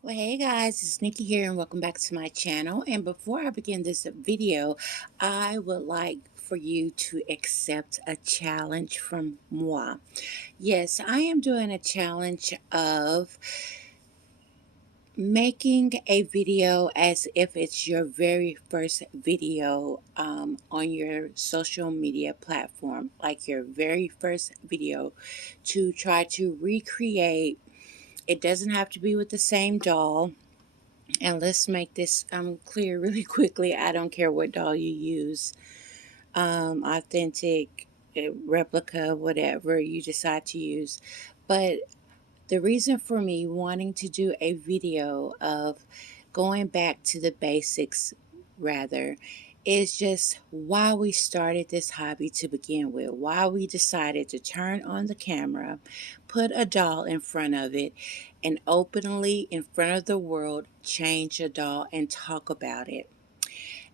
Well, hey guys, it's Nikki here, and welcome back to my channel. And before I begin this video, I would like for you to accept a challenge from moi. Yes, I am doing a challenge of making a video as if it's your very first video on your social media platform, like your very first video, to try to recreate. It doesn't have to be with the same doll. And let's make this clear really quickly. I don't care what doll you use, authentic, replica, whatever you decide to use. But the reason for me wanting to do a video of going back to the basics, rather, is just why we started this hobby to begin with, why we decided to turn on the camera, put a doll in front of it, and openly in front of the world change a doll and talk about it.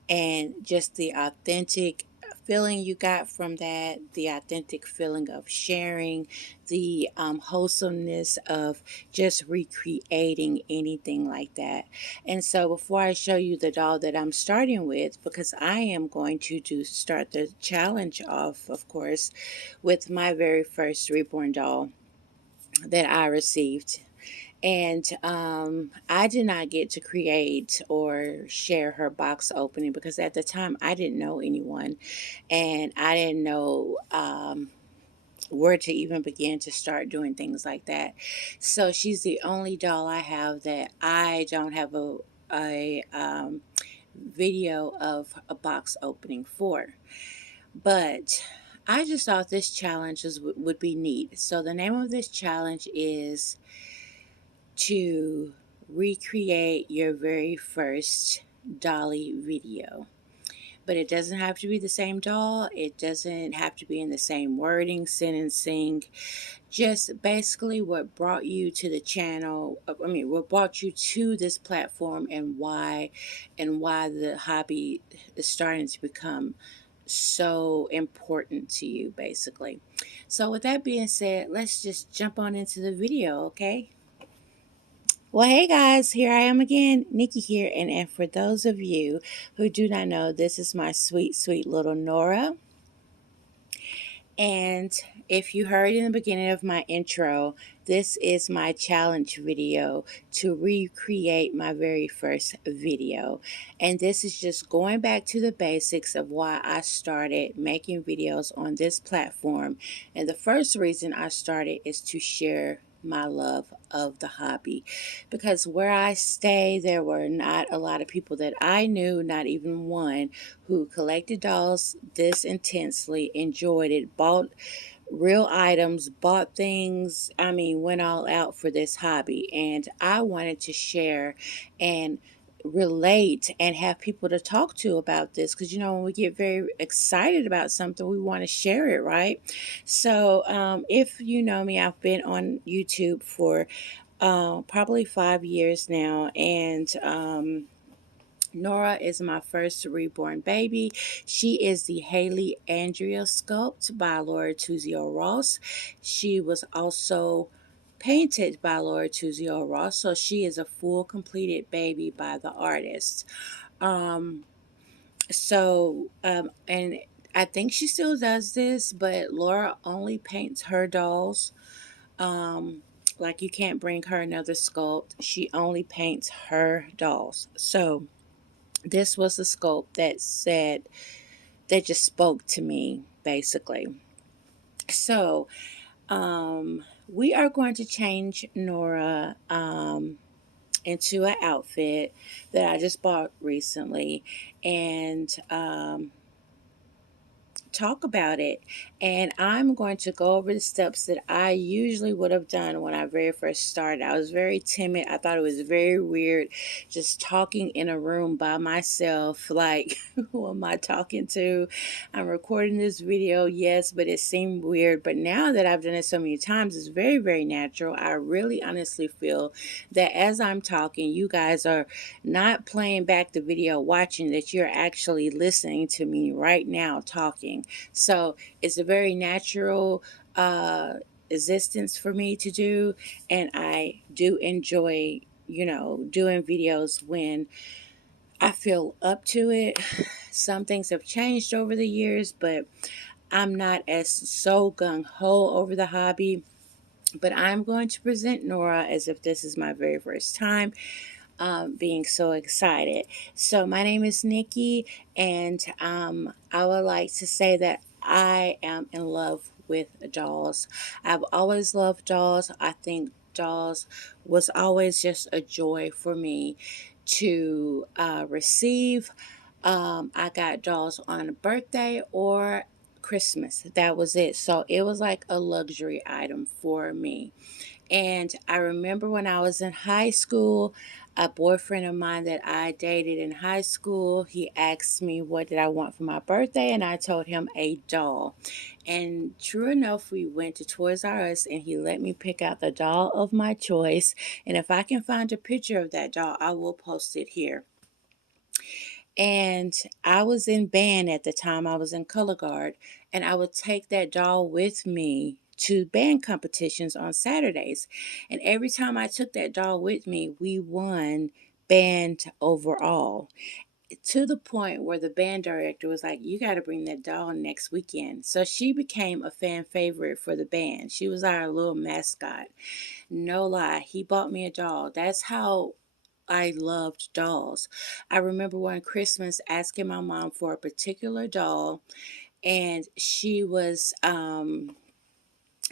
And just the authentic feeling you got from that, the authentic feeling of sharing, the wholesomeness of just recreating anything like that. And so before I show you the doll that I'm starting with, because I am going to start the challenge off, of course, with my very first reborn doll that I received. And I did not get to create or share her box opening because at the time I didn't know anyone, and I didn't know where to even begin to start doing things like that. So she's the only doll I have that I don't have a video of a box opening for. But I just thought this challenge would be neat. So the name of this challenge is to recreate your very first dolly video. But it doesn't have to be the same doll. It doesn't have to be in the same wording, sentencing. Just basically what brought you to the channel. What brought you to this platform, and why the hobby is starting to become so important to you, basically. So with that being said, let's just jump on into the video, okay? Well, hey guys, here I am again, Nikki here, and for those of you who do not know, this is my sweet, sweet little Nora. And if you heard in the beginning of my intro, this is my challenge video to recreate my very first video. And this is just going back to the basics of why I started making videos on this platform. And the first reason I started is to share my love of the hobby, because where I stay there were not a lot of people that I knew, not even one, who collected dolls this intensely, enjoyed it, bought real items, bought things, went all out for this hobby. And I wanted to share and relate and have people to talk to about this, because when we get very excited about something, we want to share it, right? So if you know me, I've been on YouTube for probably 5 years now, and Nora is my first reborn baby. She is the Haley Andrea sculpt by Laura Tuzio Ross. She was also painted by Laura Tuzio Ross, so she is a full completed baby by the artist. Um, and I think she still does this, but Laura only paints her dolls. Um, like you can't bring her another sculpt. She only paints her dolls. So this was a sculpt that just spoke to me, basically. So we are going to change Nora into an outfit that I just bought recently, and talk about it. And I'm going to go over the steps that I usually would have done when I very first started. I was very timid. I thought it was very weird just talking in a room by myself. Like, who am I talking to? I'm recording this video, yes, but it seemed weird. But now that I've done it so many times, it's very, very natural. I really honestly feel that as I'm talking, you guys are not playing back the video, watching, that you're actually listening to me right now talking. So it's a very natural existence for me to do, and I do enjoy doing videos when I feel up to it. Some things have changed over the years, but I'm not as so gung ho over the hobby. But I'm going to present Nora as if this is my very first time, being so excited. So, my name is Nikki, and I would like to say that I am in love with dolls. I've always loved dolls. I think dolls was always just a joy for me to receive. I got dolls on a birthday or Christmas. That was it. So it was like a luxury item for me. And I remember when I was in high school, a boyfriend of mine that I dated in high school, he asked me what did I want for my birthday, and I told him a doll. And true enough, we went to Toys R Us and he let me pick out the doll of my choice. And if I can find a picture of that doll, I will post it here. And I was in band at the time, I was in color guard, and I would take that doll with me to band competitions on Saturdays. And every time I took that doll with me, we won band overall, to the point where the band director was like, "You got to bring that doll next weekend." So she became a fan favorite for the band. She was our little mascot. No lie, he bought me a doll. That's how I loved dolls. I remember one Christmas asking my mom for a particular doll, and she was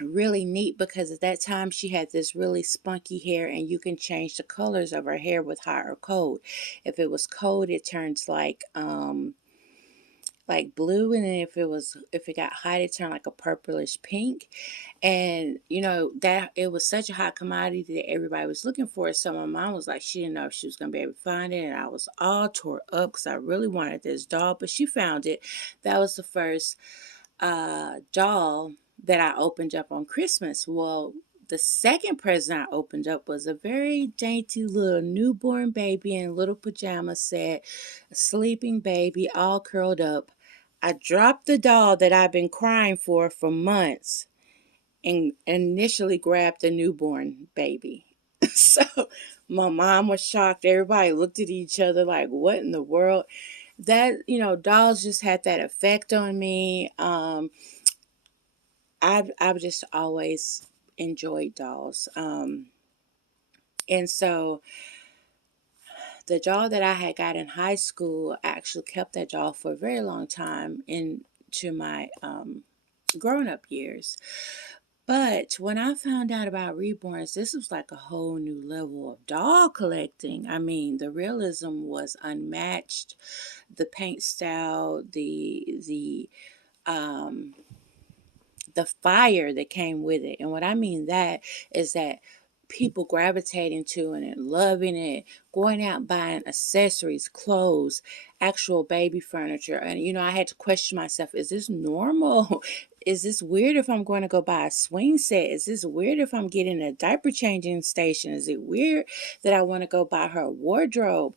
really neat because at that time she had this really spunky hair, and you can change the colors of her hair with hot or cold. If it was cold, it turns like blue, and then if it got hot, it turned like a purplish pink. And that it was such a hot commodity that everybody was looking for it. So my mom was like, she didn't know if she was gonna be able to find it, and I was all tore up because I really wanted this doll, but she found it. That was the first doll that I opened up on Christmas. Well, the second present I opened up was a very dainty little newborn baby in a little pajama set, a sleeping baby all curled up. I dropped the doll that I've been crying for months, and initially grabbed the newborn baby. So my mom was shocked. Everybody looked at each other like, what in the world? That, dolls just had that effect on me. I've just always enjoyed dolls. And so the doll that I had got in high school, I actually kept that doll for a very long time into my grown up years. But when I found out about reborns, this was like a whole new level of doll collecting. I mean, the realism was unmatched. The paint style, um the fire that came with it. And what I mean that is that people gravitating to it and loving it, going out buying accessories, clothes, actual baby furniture. And I had to question myself, is this normal? Is this weird if I'm going to go buy a swing set? Is this weird if I'm getting a diaper changing station? Is it weird that I want to go buy her a wardrobe?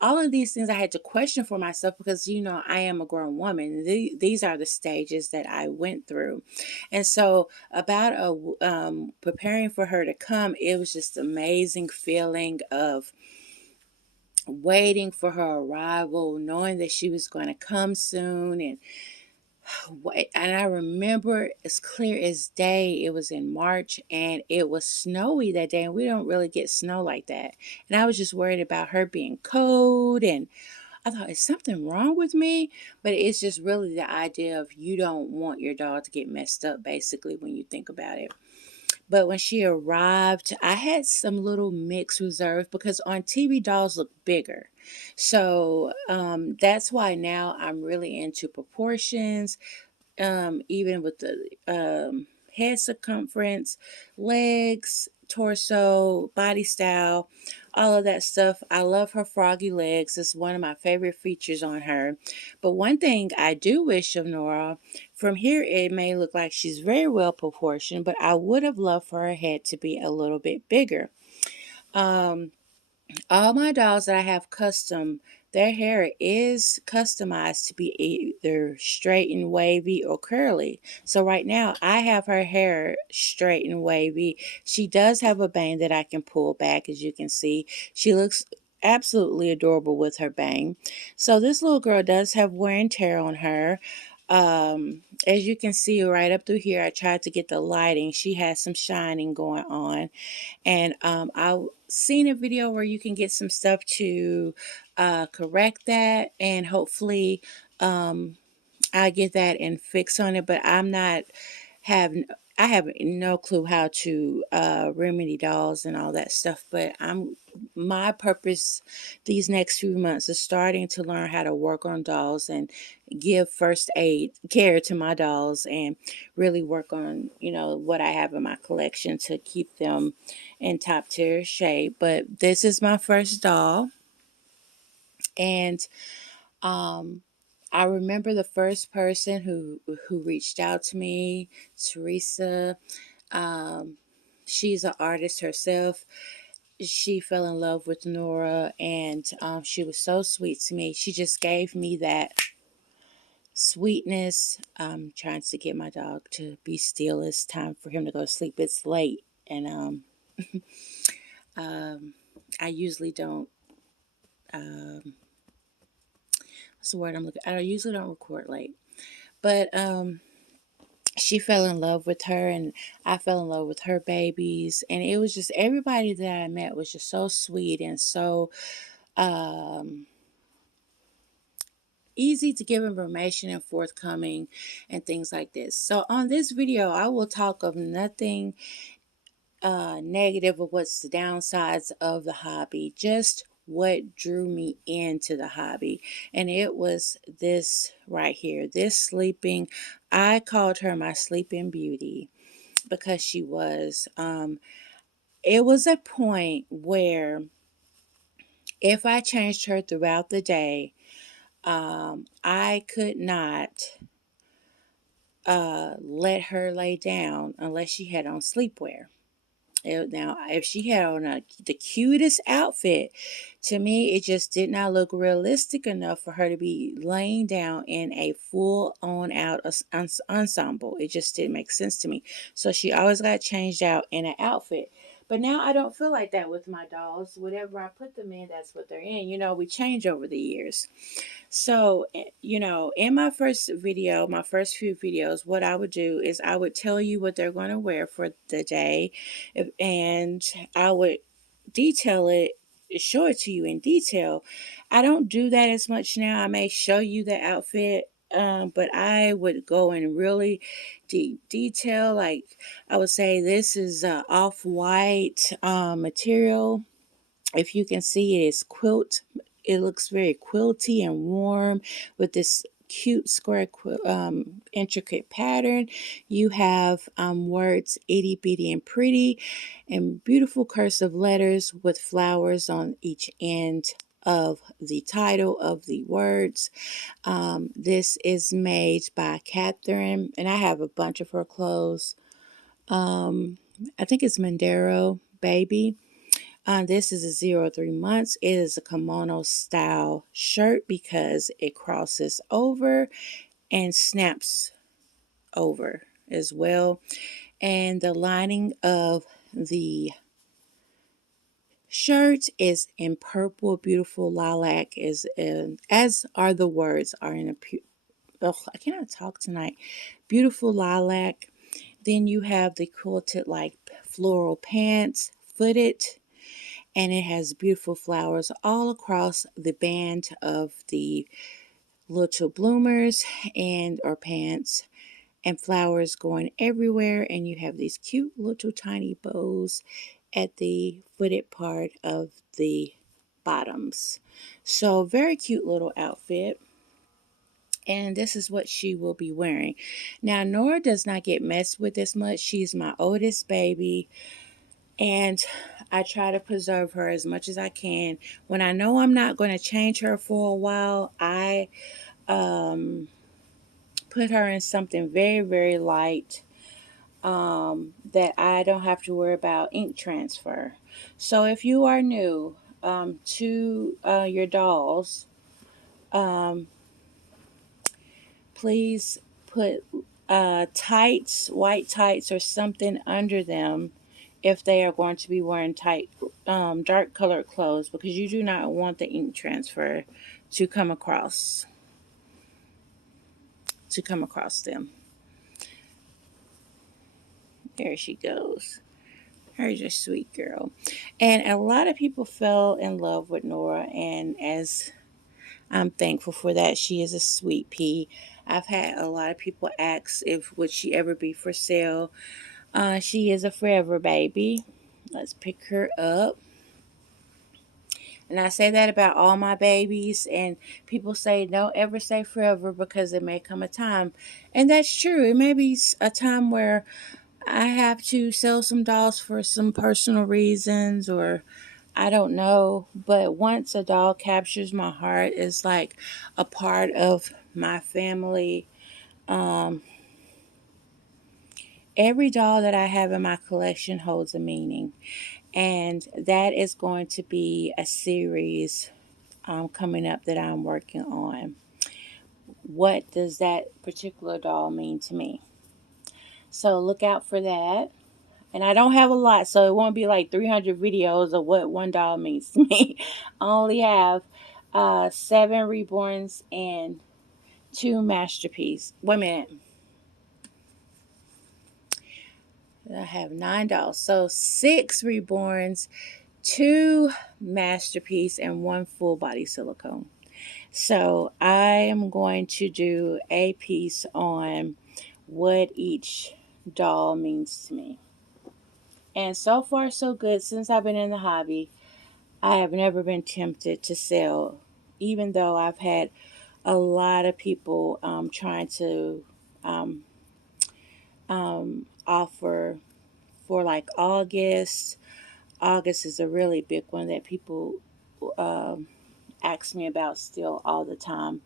All of these things I had to question for myself because I am a grown woman. These are the stages that I went through. And so about preparing for her to come, it was just amazing feeling of waiting for her arrival, knowing that she was going to come soon. And I remember as clear as day, it was in March and it was snowy that day, and we don't really get snow like that. And I was just worried about her being cold, and I thought, is something wrong with me? But it's just really the idea of you don't want your dog to get messed up, basically, when you think about it. But when she arrived, I had some little mixed reserve because on TV, dolls look bigger. So that's why now I'm really into proportions, even with the head circumference, legs, torso, body style, all of that stuff. I love her froggy legs. It's one of my favorite features on her. But one thing I do wish of Nora, from here it may look like she's very well proportioned, but I would have loved for her head to be a little bit bigger. Um, all my dolls that I have custom, their hair is customized to be either straight and wavy or curly. So right now I have her hair straight and wavy. She does have a bang that I can pull back, as you can see. She looks absolutely adorable with her bang. So this little girl does have wear and tear on her. As you can see right up through here, I tried to get the lighting. She has some shining going on. And I've seen a video where you can get some stuff to correct that, and hopefully um, I get that and fix on it. But having I have no clue how to remedy dolls and all that stuff. But my purpose these next few months is starting to learn how to work on dolls and give first aid care to my dolls, and really work on, what I have in my collection to keep them in top tier shape. But this is my first doll, and um I remember the first person who reached out to me, Teresa. um she's an artist herself. She fell in love with Nora, and she was so sweet to me. She just gave me that sweetness. I'm trying to get my dog to be still. It's time for him to go to sleep. It's late, and um, I usually don't. Um, what's the word I'm looking? I usually don't record late, but she fell in love with her, and I fell in love with her babies, and it was just everybody that I met was just so sweet and so um easy to give information and forthcoming and things like this. So on this video, I will talk of nothing negative of what's the downsides of the hobby, just what drew me into the hobby. And it was this right here, this sleeping. I called her my sleeping beauty because she was. It was a point where if I changed her throughout the day, I could not let her lay down unless she had on sleepwear. Now, if she had on the cutest outfit, to me, it just did not look realistic enough for her to be laying down in a full on out ensemble. It just didn't make sense to me. So she always got changed out in an outfit. But now I don't feel like that with my dolls. Whatever I put them in, that's what they're in. We change over the years. So, in my first video, my first few videos, what I would do is I would tell you what they're going to wear for the day, and I would detail it, show it to you in detail. I don't do that as much now. I may show you the outfit, but I would go in really deep detail. Like I would say, this is off-white material. If you can see, it is quilt. It looks very quilty and warm with this cute square intricate pattern. You have words itty bitty and pretty, and beautiful cursive letters with flowers on each end of the title of the words. This is made by Catherine, and I have a bunch of her clothes. I think it's Mandero Baby. This is a 0 3 months. It is a kimono style shirt because it crosses over and snaps over as well. And the lining of the shirt is in purple, beautiful lilac, as are the words are in I cannot talk tonight. Beautiful lilac. Then you have the quilted like floral pants, footed, and it has beautiful flowers all across the band of the little bloomers and or pants, and flowers going everywhere, and you have these cute little tiny bows at the footed part of the bottoms. So very cute little outfit, and this is what she will be wearing. Now Nora does not get messed with as much. She's my oldest baby, and I try to preserve her as much as I can. When I know I'm not going to change her for a while, I put her in something very, very light, that I don't have to worry about ink transfer. So if you are new to your dolls, Um, please put tights, white tights, or something under them if they are going to be wearing tight, dark colored clothes, because you do not want the ink transfer to come across them. There she goes. Her's a sweet girl. And a lot of people fell in love with Nora, and as I'm thankful for that, she is a sweet pea. I've had a lot of people ask if would she ever be for sale. She is a forever baby. Let's pick her up. And I say that about all my babies, and people say don't ever say forever because it may come a time. And that's true. It may be a time where I have to sell some dolls for some personal reasons, or I don't know. But once a doll captures my heart, it's like a part of my family. Um, every doll that I have in my collection holds a meaning. And that is going to be a series coming up that I'm working on. What does that particular doll mean to me? So look out for that. And I don't have a lot, so it won't be like 300 videos of what one doll means to me. I only have 7 reborns and 2 masterpieces. Wait a minute. I have 9 dolls. So 6 reborns, 2 masterpiece, and 1 full body silicone. So I am going to do a piece on what each doll means to me. And so far so good. Since I've been in the hobby, I have never been tempted to sell, even though I've had a lot of people trying to offer for like August. August is a really big one that people ask me about still all the time.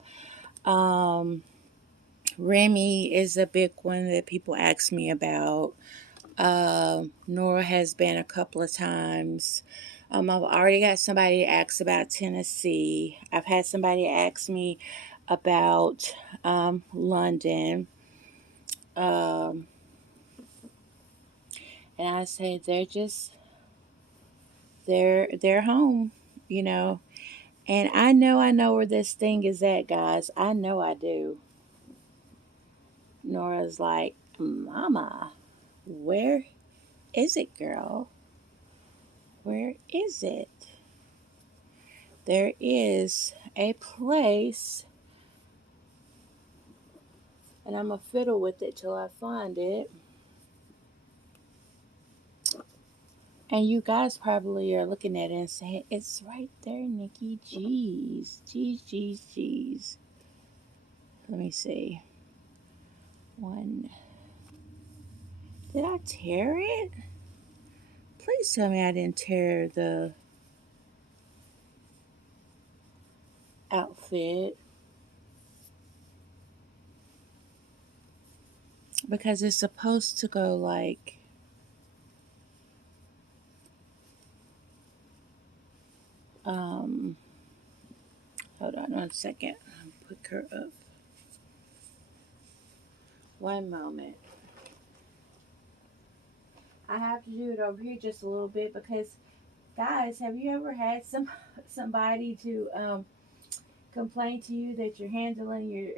Remy is a big one that people ask me about. Nora has been a couple of times. I've already got somebody ask about Tennessee. I've had somebody ask me about London. Um, and I say they're home, you know. And I know where this thing is at, guys. I know I do. Nora's like, Mama, where is it, girl? Where is it? There is a place, and I'm going to fiddle with it till I find it. And you guys probably are looking at it and saying, it's right there, Nikki. Jeez. Jeez. Let me see. One. Did I tear it? Please tell me I didn't tear the outfit. Because it's supposed to go like... hold on 1 second. I'll pick her up. One moment. I have to do it over here just a little bit because, guys, have you ever had somebody to complain to you that you're handling your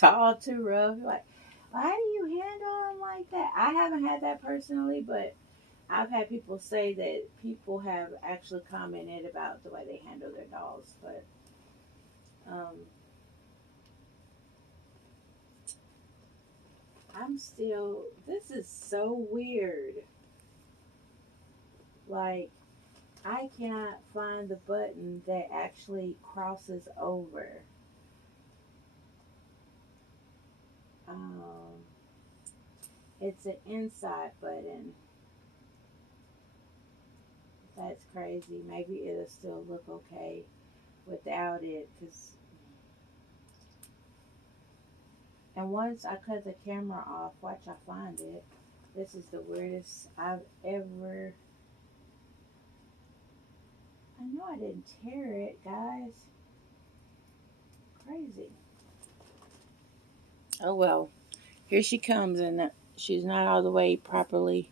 doll too rough? You're like, why do you handle them like that? I haven't had that personally, but I've had people say that people have actually commented about the way they handle their dolls. But um, this is so weird. Like, I cannot find the button that actually crosses over. Um, it's an inside button. That's crazy. Maybe it'll still look okay without it. And once I cut the camera off, watch I find it. This is the weirdest I've ever... I know I didn't tear it, guys. Crazy. Oh well. Here she comes, and she's not all the way properly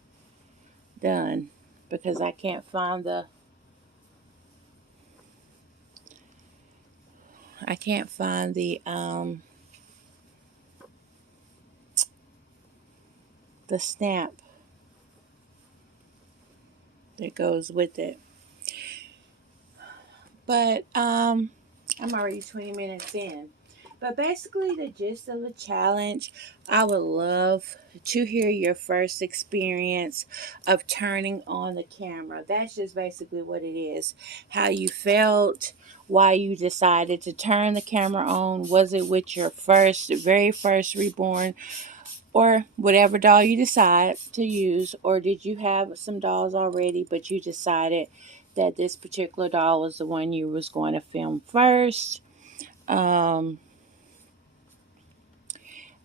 done because I can't find the snap that goes with it. But I'm already 20 minutes in. But basically, the gist of the challenge, I would love to hear your first experience of turning on the camera. That's just basically what it is. How you felt, why you decided to turn the camera on. Was it with your very first reborn, or whatever doll you decide to use? Or did you have some dolls already, but you decided that this particular doll was the one you was going to film first? Um,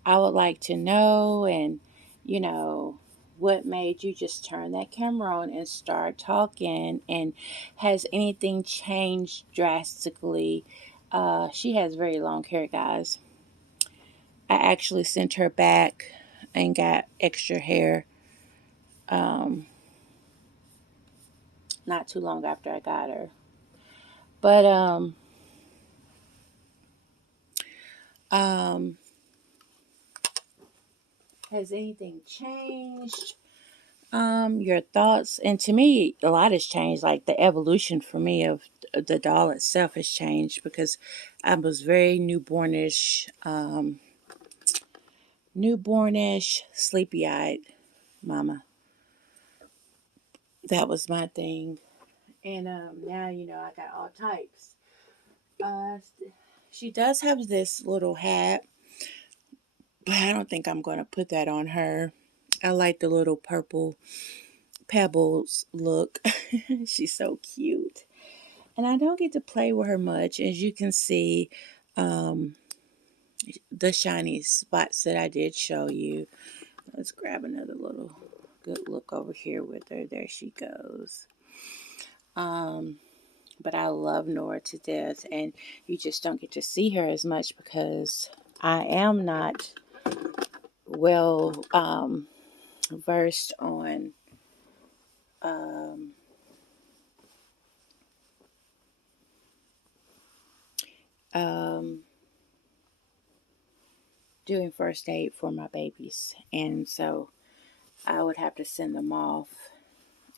I would like to know, and you know, what made you just turn that camera on and start talking, and has anything changed drastically? She has very long hair, guys. I actually sent her back and got extra hair um, not too long after I got her. But um, has anything changed? Your thoughts? And to me, a lot has changed. Like the evolution for me of the doll itself has changed because I was very newbornish, sleepy-eyed mama. That was my thing. And now I got all types. Uh, she does have this little hat, but I don't think I'm going to put that on her. I like the little purple pebbles look. She's so cute. And I don't get to play with her much. As you can see, um, the shiny spots that I did show you. Let's grab another little good look over here with her. There she goes. Um, but I love Nora to death, and you just don't get to see her as much because I am not well versed on um, um, doing first aid for my babies, and so I would have to send them off,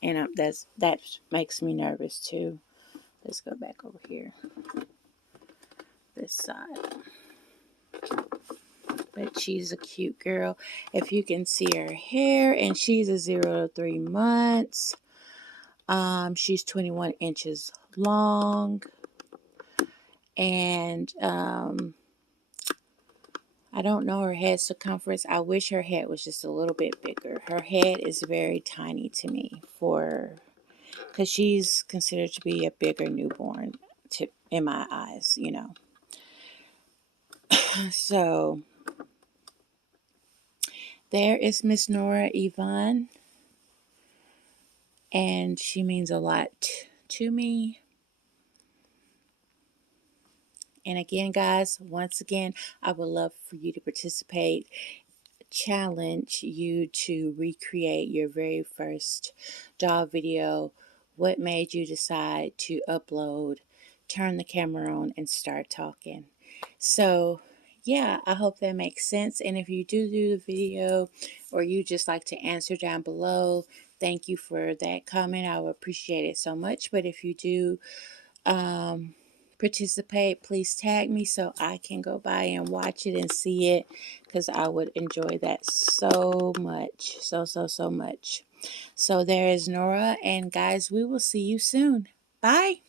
and that makes me nervous too. Let's go back over here, this side. But she's a cute girl. If you can see her hair, and she's a 0 to 3 months. She's 21 inches long, and I don't know her head circumference. I wish her head was just a little bit bigger. Her head is very tiny to me because she's considered to be a bigger newborn in my eyes. So there is Miss Nora Yvonne, and she means a lot to me. And again, guys, once again, I would love for you to participate, challenge you to recreate your very first doll video. What made you decide to upload, turn the camera on, and start talking? So yeah, I hope that makes sense. And if you do the video, or you just like to answer down below, thank you for that comment. I would appreciate it so much. But if you do participate, please tag me so I can go by and watch it and see it, because I would enjoy that so much. So much. So there is Nora, and guys, we will see you soon. Bye.